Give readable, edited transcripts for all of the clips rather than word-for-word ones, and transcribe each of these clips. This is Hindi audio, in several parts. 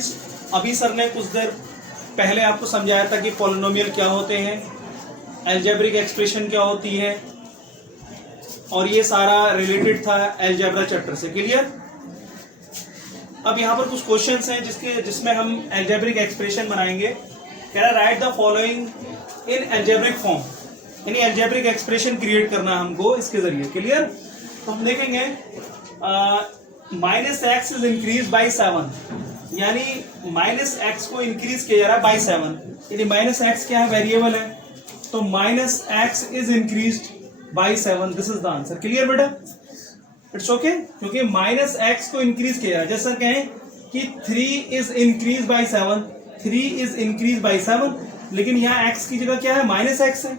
स्टूडेंट्स, अभी सर ने कुछ देर पहले आपको समझाया था कि पॉलिनोमियल क्या होते हैं, अलजेब्रिक एक्सप्रेशन क्या होती है, और ये सारा रिलेटेड था अलजेब्रा चैप्टर से। क्लियर? अब यहाँ पर कुछ क्वेश्चंस हैं जिसमें हम अलजेब्रिक एक्सप्रेशन बनाएंगे। कह रहा right the following in algebraic form, यानी अलजेब्रिक एक्सप्रेशन क्रिएट करना है हमको इसके जरिए। क्लियर? तो हम देखेंगे minus x is increase by 7, यानी माइनस एक्स को इंक्रीज किया जा रहा है बाई 7, यानी माइनस एक्स क्या है, वेरिएबल है, तो minus x is increase by 7, this is the answer. Clear बेटा? इट्स ओके, क्योंकि माइनस एक्स को इंक्रीज किया, जैसा कहें कि 3 is increase by 7, 3 is increase by 7, लेकिन यहाँ एक्स की जगह क्या है, माइनस एक्स है,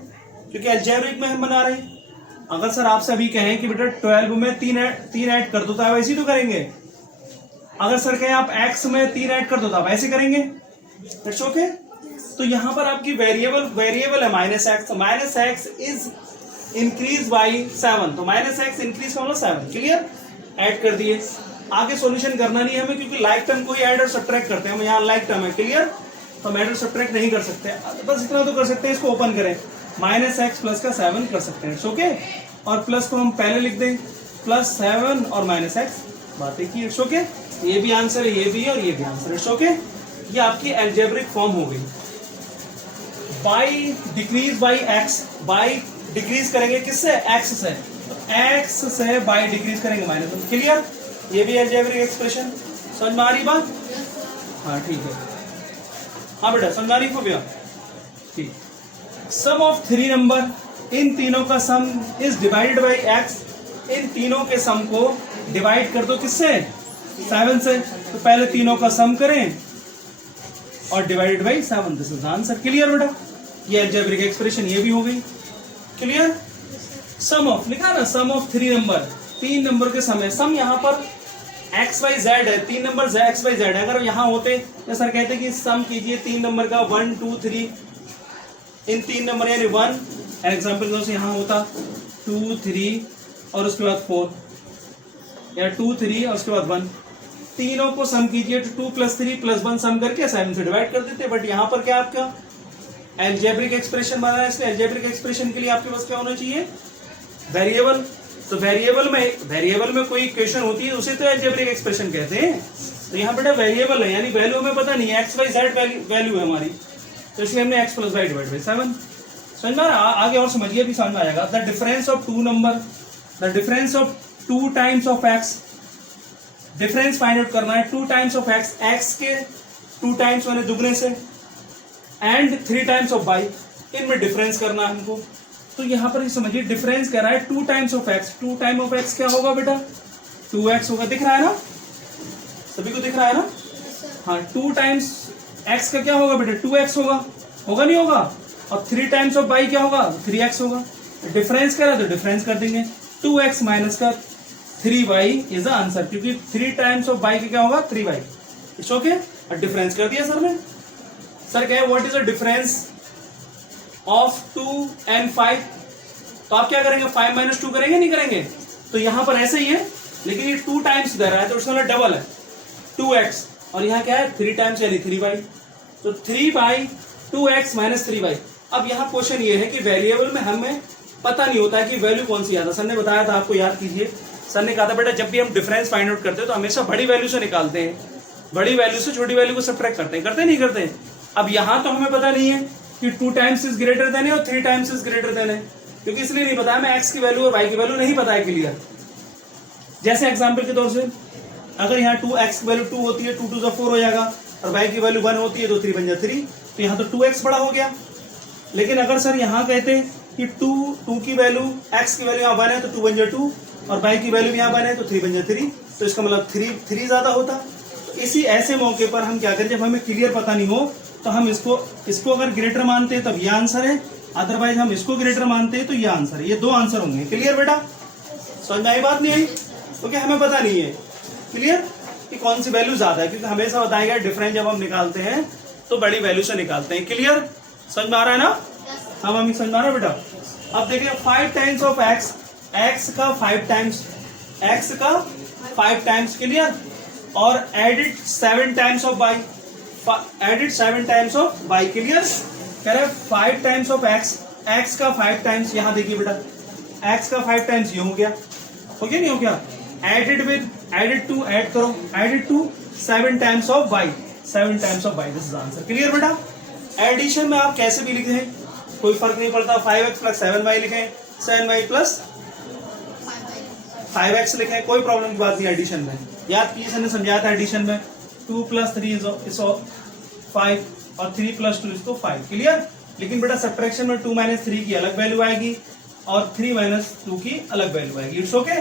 क्योंकि अलजेब्रिक में हम बना रहे हैं। अगर सर आपसे अभी कहें कि बेटा 12 में 3 ऐड कर दो तो आप ऐसे ही तो करेंगे। अगर सर कहें आप x में 3 ऐड कर दो तो आप ऐसे करेंगे। It's okay. तो यहाँ पर आपकी वेरिएबल है माइनस एक्स, तो minus x is increase by 7, तो माइनस एक्स इंक्रीज का मतलब 7। क्लियर? ऐड कर दिए, आगे सॉल्यूशन करना नहीं है हमें, क्योंकि लाइक टर्म को ही ऐड और सब्ट्रैक्ट करते हैं हम, यहाँ लाइक टर्म है। क्लियर? तो हम ऐड और सब्ट्रैक्ट नहीं कर सकते, बस इतना तो कर सकते हैं, इसको ओपन करें, माइनस एक्स प्लस का 7 कर सकते हैं। It's okay. और प्लस को हम पहले लिख दें, प्लस 7 और माइनस एक्स, बात एक ही। It's okay. ये भी आंसर है, ये भी है और ये भी आंसर। It's okay. ये आपकी अलजेब्रिक फॉर्म हो गई। By decrease by x, by decrease करेंगे किससे, एक्स से, एक्स से बाई डिक्रीज करेंगे माइनस 1। क्लियर? ये भी अलजेब्रिक एक्सप्रेशन। समझ में आ रही बात? हाँ ठीक है। हाँ बेटा समझ में आ रही को भैया? ठीक। सम ऑफ 3 नंबर, इन तीनों का sum is divided by x, इन तीनों के सम को डिवाइड कर दो किससे, 7 से। तो पहले तीनों का सम करें और divided by 7, this is answer. Clear बेटा? ये अलजेब्रिक एक्सप्रेशन ये भी हो गई। क्लियर? सम ऑफ लिखा ना, सम ऑफ 3 नंबर, 3 नंबर के सम है। सम यहाँ पर एक्स वाई जेड है, 3 नंबर एक्स वाई जेड है। अगर यहाँ होते तो सर कहते कि सम कीजिए 3 नंबर का, 1 2 3, इन 3 नंबर यानी 1, एग्जाम्पल से यहाँ होता 2 3 और उसके बाद 4, या 2 3 और उसके बाद 1, तीनों को सम कीजिए तो 2 + 3 + 1 सम करके 7 से डिवाइड कर देते। बट यहाँ पर क्या आपका अलजेब्रिक एक्सप्रेशन बना है, इसलिए अलजेब्रिक एक्सप्रेशन के लिए आपके पास क्या होना चाहिए, वेरिएबल। तो वेरिएबल में कोई इक्वेशन होती है उसे तो अलजेब्रिक एक्सप्रेशन कहते हैं। तो यहाँ बेटा वेरिएबल है, यानी वैल्यू हमें पता नहीं है, एक्स वाई जेड वैल्यू है हमारी, तो इसलिए हमने x + y डिवाइड बाई 7। समझ में आगे और समझिए, भी समझ में आएगा। The difference of 2 number, the difference of 2 times of x, difference find out करना है 2 टाइम्स ऑफ x, x के 2 टाइम्स माने दुगने से, एंड 3 टाइम्स ऑफ y, इनमें डिफरेंस करना है हमको। तो यहाँ पर समझिए डिफरेंस कह रहा है 2 times of x, 2 time of x क्या होगा बेटा, 2x होगा। दिख रहा है ना, सभी को दिख रहा है ना? हाँ, 2 टाइम्स x का क्या होगा बेटा, 2x होगा नहीं होगा, और 3 टाइम्स ऑफ y क्या होगा, 3x होगा। डिफरेंस कह रहा है तो डिफरेंस कर देंगे, 2x माइनस का 3y इज द आंसर, क्योंकि 3 टाइम्स ऑफ y का क्या होगा, 3y। It's okay. और डिफरेंस कर दिया सर ने। सर कहे what is the difference of 2 and 5, तो आप क्या करेंगे, 5 - 2 करेंगे, नहीं करेंगे? तो यहां पर ऐसे ही है, लेकिन ये 2 टाइम्स दे रहा है तो उसका डबल है 2x, और यहाँ क्या है 3 टाइम्स यानी 3y, तो 3y 2x - 3y। अब यहाँ क्वेश्चन ये है कि वेरिएबल में हमें पता नहीं होता है कि वैल्यू कौन सी आता। सर ने बताया था आपको, याद कीजिए, सर ने कहा था बेटा जब भी हम डिफरेंस फाइंड आउट करते हैं तो हमेशा बड़ी वैल्यू से निकालते हैं, बड़ी वैल्यू से छोटी वैल्यू को सब्ट्रैक्ट करते नहीं करते? अब यहाँ तो हमें पता नहीं है कि 2 टाइम्स इज ग्रेटर देन है और 3 टाइम्स इज ग्रेटर देन है, क्योंकि इसलिए नहीं पता, हमें x की वैल्यू और y की वैल्यू नहीं पता है। क्लियर? जैसे एग्जाम्पल के तौर से अगर यहाँ 2x की वैल्यू 2 होती है, 2 × 2 = 4 हो जाएगा, और y की वैल्यू 1 होती है तो 3 × 3, तो यहाँ तो 2x बड़ा हो गया। लेकिन अगर सर यहाँ कहते हैं कि 2 की वैल्यू, x की वैल्यू यहाँ 1 है तो 2 × 2, और y की वैल्यू यहाँ 1 है तो 3 × 3, तो इसका मतलब 3 ज्यादा होता। तो इसी ऐसे मौके पर हम क्या करें, जब हमें क्लियर पता नहीं हो तो हम इसको अगर ग्रेटर मानते हैं तब ये आंसर है, अदरवाइज हम इसको ग्रेटर मानते हैं तो ये आंसर है। ये 2 आंसर होंगे। क्लियर बेटा? समझ में आई बात? नहीं आई? क्योंकि हमें पता नहीं है क्लियर कि कौन सी वैल्यू ज्यादा है, क्योंकि हमेशा बताया गया डिफरेंस जब हम निकालते हैं तो बड़ी वैल्यू से निकालते हैं। क्लियर? समझ में आ रहा है ना? हाँ मम्मी समझ में आ रहा है बेटा? अब देखिए 5 टाइम्स ऑफ x, x का 5 टाइम्स, x का 5 टाइम्स। क्लियर? और added 7 times of by, added 7 times of by, clear. कह रहे 5 टाइम्स ऑफ एक्स, एक्स का 5 टाइम्स, यहां देखिए बेटा एक्स का 5 टाइम्स ये हो गया नहीं हो गया, added with added to, add करो, added to 7 times of by, 7 times of by, this is answer, clear बेटा। एडिशन में आप कैसे भी लिखे हैं कोई फर्क नहीं पड़ता, 5x प्लस 7y लिखें, 7y प्लस 5x लिखें, कोई प्रॉब्लम की बात नहीं। एडिशन में याद कीजिए, सर ने समझाया था एडिशन में 2 + 3 इज 5 और 3 + 2 इज 5, क्लियर। लेकिन बेटा सब्ट्रैक्शन में 2 - 3 की अलग वैल्यू आएगी और 3 - 2 की अलग वैल्यू आएगी, इट्स ओके।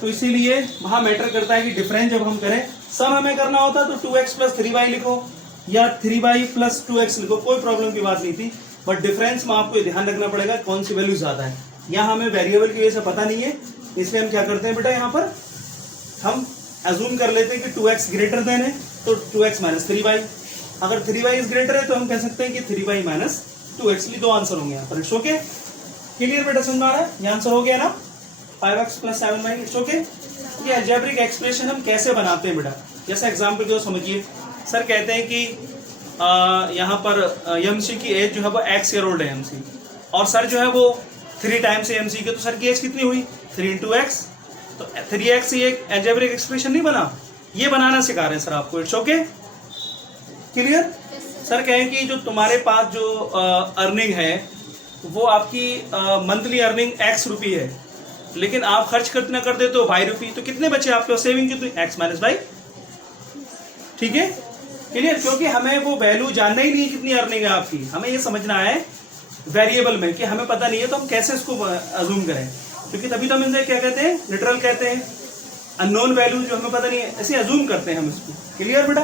तो इसीलिए वहां मैटर करता है कि डिफरेंस जब हम करें, सम हमें करना होता तो 2x + 3y लिखो या 3y + 2x लिखो, कोई प्रॉब्लम की बात नहीं थी। बट डिफरेंस में आपको ध्यान रखना पड़ेगा कौन सी वैल्यू ज्यादा है। यहाँ हमें वेरिएबल की वजह से पता नहीं है, इसलिए हम क्या करते हैं बेटा, यहाँ पर हम अज्यूम कर लेते हैं कि 2x ग्रेटर देन है तो 2x - 3y, अगर 3y इज ग्रेटर है तो हम कह सकते हैं कि 3y - 2x, दो आंसर होंगे यहाँ पर, इट्स ओके, क्लियर बेटा, समझ में आ रहा है। ये आंसर हो गया ना, 5x + 7y, इट्स ओके। ये अलजेब्रिक एक्सप्रेशन हम कैसे बनाते हैं बेटा, जैसे एग्जाम्पल को समझिए। सर कहते हैं कि यहाँ पर एमसी की एज जो है वो x ईयर ओल्ड है एमसी, और सर जो है वो 3 टाइम्स एमसी के, तो सर की एज कितनी हुई 3 × x, तो 3x ये एक अलजेब्रिक एक्सप्रेशन नहीं बना, ये बनाना सिखा रहे हैं सर आपको, इट्स ओके, क्लियर। सर कहें कि जो तुम्हारे पास जो अर्निंग है वो आपकी मंथली अर्निंग x रुपी है, लेकिन आप खर्च कितना कर देते हो y रुपी, तो कितने बचे आपके सेविंग कितनी, x - y, ठीक है, क्लियर। क्योंकि हमें वो वैल्यू जानना ही नहीं है कितनी अर्निंग है आपकी, हमें ये समझना है वेरिएबल में कि हमें पता नहीं है तो हम कैसे इसको अज्यूम करें, क्योंकि तभी तो हम इसे क्या कहते हैं, लिटरल कहते हैं, अननोन वैल्यू जो हमें पता नहीं है ऐसे अज्यूम करते हैं हम इसको, क्लियर बेटा।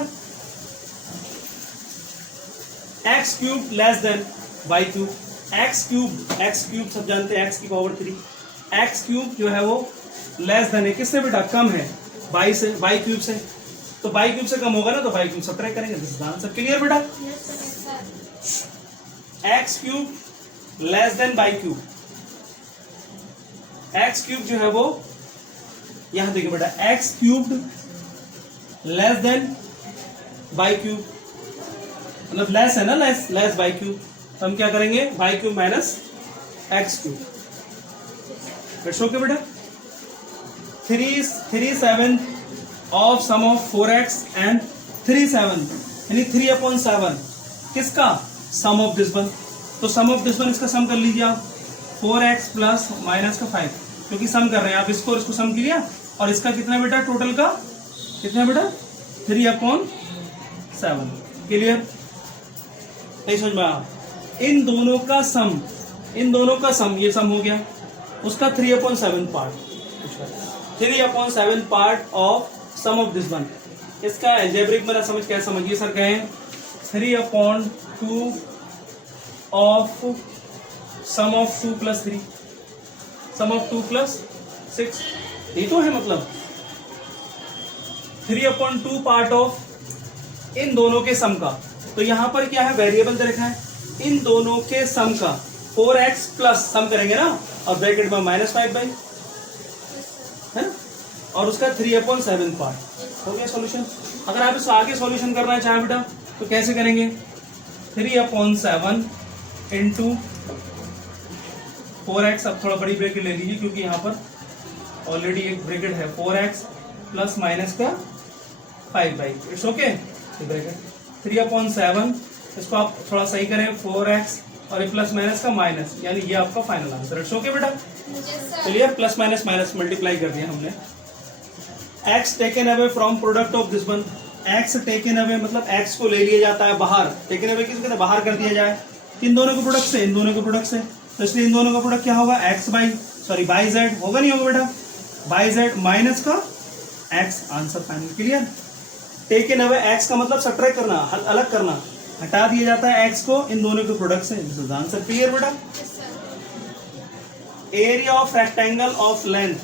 x³ less than y³, x³ सब जानते हैं x की पावर 3, x³ जो है वो लेस देन है किससे बेटा, कम है y से, y³ से, तो y³ से कम होगा ना तो y³ सब्ट्रैक्ट करेंगे, दिस इज आंसर, क्लियर बेटा। x³ less than y³, x³ जो है वो यहां देखिए बेटा, x³ लेस देन y³, मतलब लेस है ना, लेस y³, तो हम क्या करेंगे y³ - x³, इट्स ओके बेटा। 3/7 of sum of 4x and 3/7 यानी 3/7 किसका, सम ऑफ दिस वन, तो सम ऑफ दिस वन इसका सम कर लीजिए आप, 4x प्लस माइनस का 5, क्योंकि सम कर रहे हैं आप इसको और इसको सम किया, और इसका कितना बेटा टोटल का कितना बेटा 3/7, क्लियर, नहीं समझ में आया। इन दोनों का सम ये सम हो गया, उसका 3/7 part, 3/7 part of sum of this one, इसका अलजेब्रिक में समझ क्या समझिए सर, कहें 3/2 of sum of 2 + 3, sum of 2 + 6, ये तो है, मतलब 3/2 पार्ट ऑफ इन दोनों के सम का, तो यहां पर क्या है वेरिएबल दे रखा है, इन दोनों के सम का 4x प्लस सम करेंगे ना, और ब्रैकेट में -5 है ना, और उसका 3/7 पार्ट हो गया सॉल्यूशन। अगर आप इसको आगे सॉल्यूशन करना चाहें बेटा तो कैसे करेंगे, 3/7 इंटू 4x, अब थोड़ा बड़ी ब्रैकेट ले लीजिए क्योंकि यहाँ पर ऑलरेडी एक ब्रैकेट है, 4x प्लस माइनस का 5/, इट्स ओके, ब्रैकेट 3/7, इसको आप थोड़ा सही करें, 4x और ये प्लस माइनस का माइनस, यानी ये आपका फाइनल आंसर, इट्स ओके बेटा, चलिए प्लस माइनस माइनस मल्टीप्लाई कर दिया हमने। x taken away from product of this one, x taken away मतलब x को ले लिया जाता है बाहर, टेकन अवे किसको कहते हैं, बाहर कर दिया जाए, इन दोनों के प्रोडक्ट से, इन दोनों के प्रोडक्ट से, तो इसलिए इन दोनों का प्रोडक्ट क्या होगा, बाई z होगा, नहीं होगा बेटा, बाई z माइनस का x, answer final, clear. Taken away x का मतलब सब्ट्रैक्ट करना, अलग करना, हटा दिया जाता है x को इन दोनों के प्रोडक्ट से, दिस इज आंसर, क्लियर बेटा। Area of rectangle of length,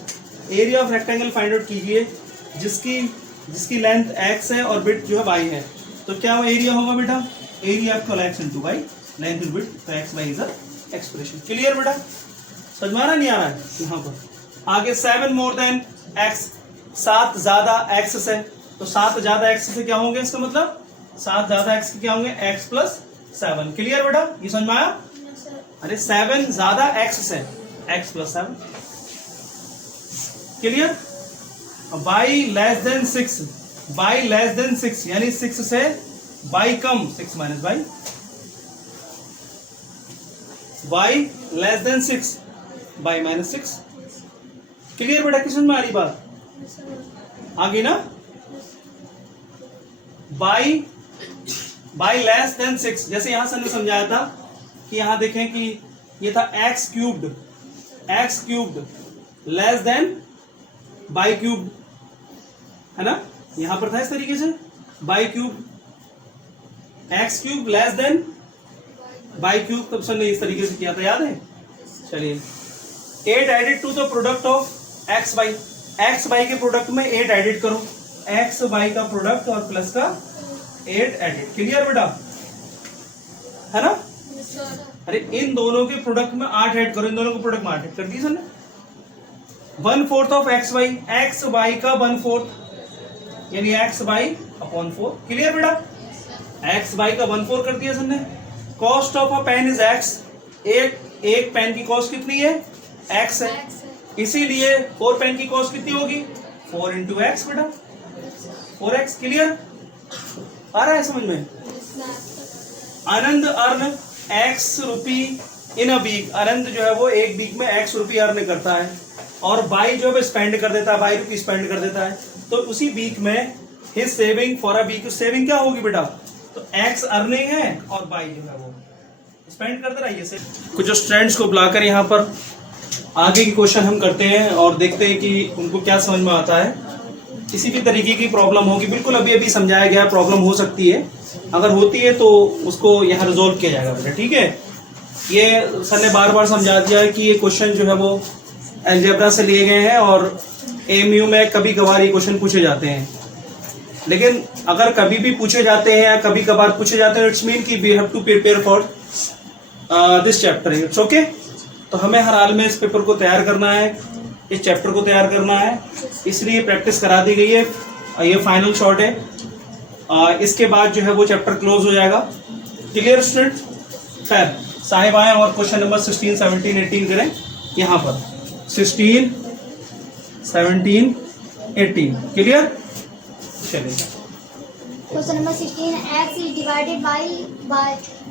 area of rectangle find out कीजिए जिसकी लेंथ x है और विड्थ जो है y है, तो क्या वो एरिया होगा बेटा, area of x into y, length is width, तो x y is a expression, clear बेटा, समझ में आ रहा नहीं आ रहा है यहाँ पर। आगे 7 मोर देन x, 7 ज्यादा x से, तो 7 ज्यादा x से क्या होंगे, इसका मतलब 7 ज्यादा x के क्या होंगे, x प्लस 7। क्लियर बेटा, ये समझ में आया? अरे 7 ज्यादा x से, x plus 7। Clear? By less then 6, by less then 6 यानी 6 से y come, 6 minus by, by less then 6 by minus 6। Clear बेटा, किस में आ रही बात? आगे ना, बाई लेस देन 6, जैसे यहां सर ने समझाया था कि यहां देखें कि ये था x cubed less than by cube, है ना, यहां पर था इस तरीके से by cube, x cube less than by cube, तब सर ने इस तरीके से किया था, याद है? चलिए 8 added to the product of x y, x y के प्रोडक्ट में 8 एडेड करो, x बाई का प्रोडक्ट और प्लस का 8 एडेड। क्लियर बेटा, है ना? अरे इन दोनों के प्रोडक्ट में 8 ऐड करो, इन दोनों के प्रोडक्ट में 8 ऐड कर दिया सर ने। 1/4 of x y, x y का 1/4 यानी x बाई अपॉन 4। क्लियर बेटा, x बाई का 1/4 कर दिया सर ने। Cost of a pen is x, एक पेन की कॉस्ट कितनी है, x है, इसीलिए 4 पेन की कॉस्ट कितनी होगी, 4 इंटू x बेटा, 4x। क्लियर, आ रहा है समझ में? Anand earn x rupee in a week, Anand जो है वो एक वीक में x रुपी अर्न करता है, और बाई जो है स्पेंड कर देता है, बाई रुपी स्पेंड कर देता है, तो उसी वीक में his saving for a week, saving क्या होगी बेटा, तो x अर्निंग है और बाई जो है वो स्पेंड करते रहिए से। कुछ स्टूडेंट्स को बुलाकर यहाँ पर आगे की क्वेश्चन हम करते हैं और देखते हैं कि उनको क्या समझ में आता है। किसी भी तरीके की प्रॉब्लम होगी, बिल्कुल अभी अभी समझाया गया प्रॉब्लम हो सकती है, अगर होती है तो उसको यहाँ रिजोल्व किया जाएगा बेटा, ठीक है? ये सर ने बार बार समझा दिया है कि ये क्वेश्चन जो है वो अलजेब्रा से लिए गए हैं और एएमयू में कभी कभार ये क्वेश्चन पूछे जाते हैं, लेकिन अगर कभी भी पूछे जाते हैं या कभी कभार पूछे जाते हैं, इट्स मीन कि we have to prepare for this chapter, it's okay. तो हमें हर हाल में इस पेपर को तैयार करना है, इस चैप्टर को तैयार करना है, इसलिए प्रैक्टिस करा दी गई है। ये फाइनल शॉट है, इसके बाद जो है वो चैप्टर क्लोज हो जाएगा। Clear student? खैर साहिब आए और क्वेश्चन नंबर 16, 17, 18 करें यहाँ पर, 16, 17, 18। क्लियर? चलिए question number 16, x is divided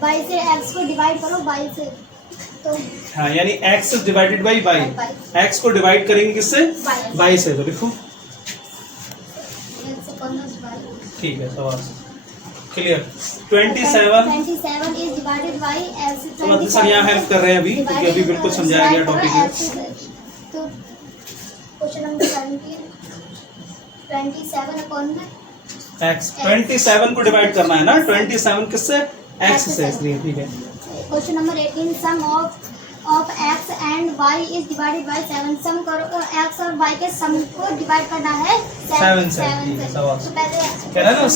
by से x को डिवाइड करो बाई से, तो हाँ यानी x is divided by by, x को डिवाइड करेंगे किससे, बाई से, तो लिखो ठीक है। सवाल clear. 27 is divided by x, तो सर यहाँ हेल्प कर रहे हैं अभी, क्योंकि अभी बिल्कुल समझाया गया टॉपिक है। तो क्वेश्चन नंबर 17, 27 अपॉन में x, 27 को डिवाइड करना है ना, 27 किससे, x से, इसलिए ठीक है। Question number 18, sum of x and y is divided by 7, sum करो x और y के सम को डिवाइड करना है 7 से। तो पहले कह रहा है ना,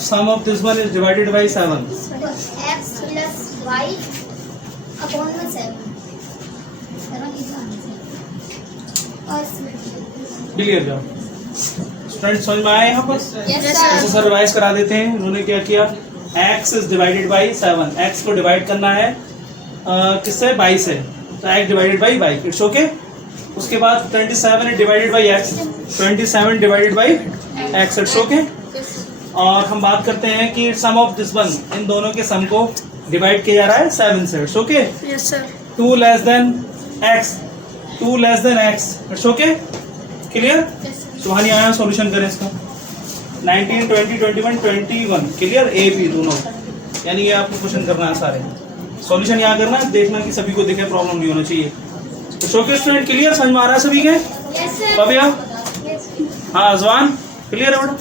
sum of this one is divided by 7, तो x प्लस y अपॉन में 7 और क्लियर जाओ स्टूडेंट, समझ में आया यहाँ पर? यस सर रिवाइज करा देते हैं। उन्होंने क्या किया, x is divided by 7, x को डिवाइड करना है किससे, बाई से, तो x divided by by, it's okay. उसके बाद 27 is divided by x, 27 divided by x, it's okay. और हम बात करते हैं कि सम ऑफ दिस वन, इन दोनों के सम को डिवाइड किया जा रहा है 7 से, it's okay. Yes sir. 2 less than x, 2 less than x, it's okay. Clear? तो वहाँ नहीं आया, सॉल्यूशन करें इसका। 19, 20, 21, 21 क्लियर, ए बी दोनों, यानी ये आपको क्वेश्चन करना है सारे, सॉल्यूशन यहाँ करना है, देखना कि सभी को दिखे, प्रॉब्लम नहीं होना चाहिए। तो शोके स्टूडेंट क्लियर, समझ में आ रहा है सभी के? Yes sir. भव्या, हाँ जवान क्लियर है बेटा?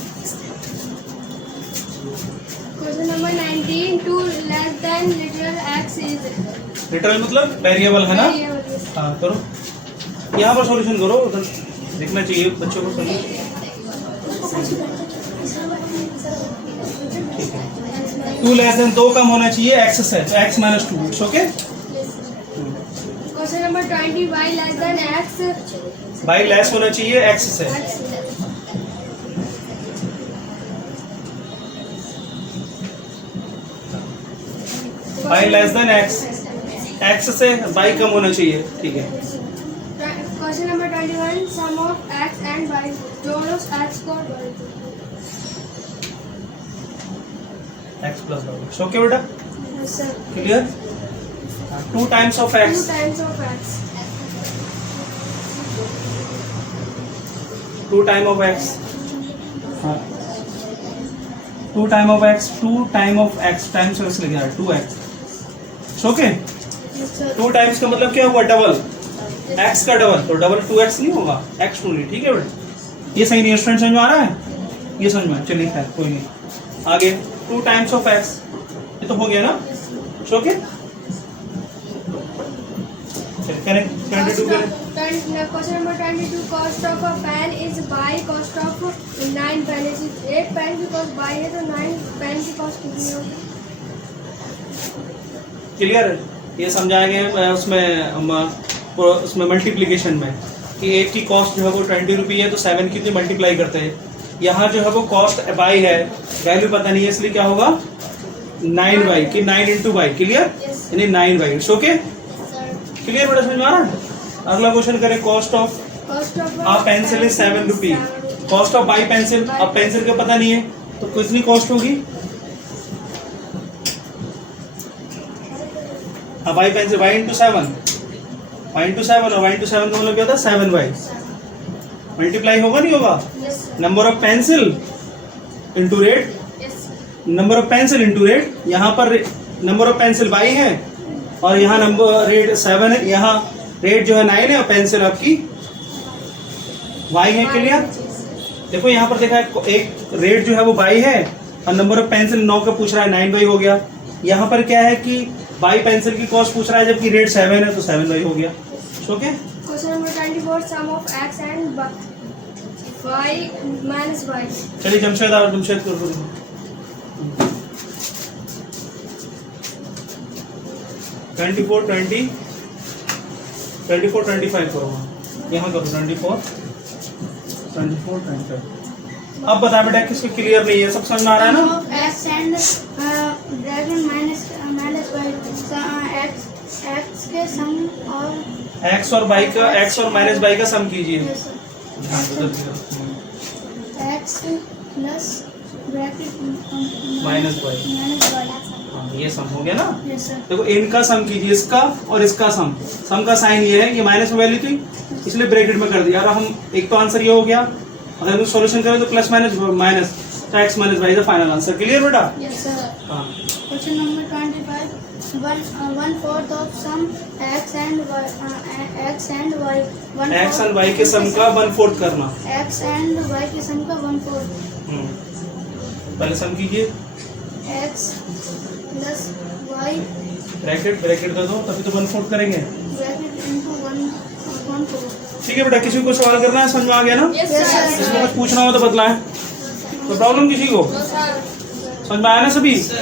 Question number 19, 2 less than literal x is, literal मतलब वेरिएबल है ना, हाँ करो, यहाँ पर सॉल्यूशन करो, उधर देखना चाहिए बच्चों को सॉल्यूशन। 2 लेस देन, 2 कम होना चाहिए x से, तो x minus 2, it's okay. Question number 20, y less than x, y less होना चाहिए x से, y less than x, x से बाई कम होना चाहिए, ठीक है। Question number 21 sum of x and y, दोनों एक्स को एक्स प्लस वाई, ओके बेटा, sir clear. 2 times of x, 2 times of x, 2 time of x, 2 time of x, 2 time of x, times में लिखा है 2x, ओके। 2 टाइम्स का मतलब क्या हुआ, डबल, x का डबल, तो डबल 2x नहीं होगा, x 2 नहीं, ठीक है बेटा। ये सही नहीं, स्टूडेंट समझ में आ रहा है, ये समझ में, चलिए खैर कोई नहीं। आगे 2 टाइम्स ऑफ x, ये तो हो गया ना, ओके। करेक्ट, 22 करें। Question number 22 cost of a pen is y cost of 9 pen, एक पेन की कॉस्ट बाई है तो 9 पेन की कॉस्ट कितनी होगी? क्लियर है, ये समझाएंगे उसमें मल्टीप्लिकेशन में कि एक की कॉस्ट जो है वो 20 रुपये है तो 7 की मल्टीप्लाई करते हैं। यहाँ जो है वो कॉस्ट बाई है, वैल्यू पता नहीं है, इसलिए क्या होगा 9 बाई कि 9 इंटू बाई, क्लियर, यानी 9 बाई, ओके क्लियर बेटा, समझ में आ रहा है। अगला क्वेश्चन करें, cost of a pencil is 7 रुपये, कॉस्ट ऑफ बाई पेंसिल, अब पेंसिल का पता नहीं है तो कितनी कॉस्ट होगी, अब by pencil y into 7, y into 7 और y इंटू 7 का मतलब क्या होता है 7 बाई, मल्टीप्लाई होगा नहीं होगा, number of pencil into rate, number of pencil into rate, यहाँ पर नंबर ऑफ पेंसिल बाई है और यहाँ नंबर रेट 7 है, यहाँ रेट जो है 9 है और पेंसिल आपकी y है, क्लियर। देखो यहाँ पर देखा है एक रेट जो है वो बाई है और नंबर ऑफ पेंसिल 9 का पूछ रहा है, 9 बाई हो गया। यहाँ पर क्या है कि बाई पेंसिल की कॉस्ट पूछ रहा है जबकि रेट 7 है तो 7 बाई हो गया, okay. Question number 24 sum of x and y minus y, चलिए जमशेद और जमशेद कर दो, 24 20 24 25 करो, यहाँ करो 24 25। अब बता बेटा किसको क्लियर नहीं है, सब समझ में आ रहा है ना। X and minus y, x के सम और एक्स और बाई का, एक्स और माइनस बाई का सम कीजिए, x plus bracket minus y, minus y, ये सम हो गया ना। यस सर, देखो इनका सम कीजिए, इसका और इसका सम, सम का साइन ये है, ये माइनस में वैल्यू थी इसलिए ब्रैकेट में कर दिया। और हम एक तो आंसर ये हो गया, अगर हम सॉल्यूशन करें तो प्लस माइनस माइनस तो x minus y the final answer, clear बेटा। Yes sir. हाँ question number 25 1/4 of sum x and y, x and y, x and y के सम का 1/4 करना, एक्स एंड वाई के सम का 1/4, पहले सम कीजिए, x plus y bracket bracket दे दो तभी तो 1/4 करेंगे, ब्रैकेट इनटू 1/4। ठीक है बेटा। किसी को सवाल करना है, समझ में आ गया ना। Yes sir. किसी को कुछ पूछना हो तो बतलाएं, तो प्रॉब्लम किसी को समझ में आया ना सभी।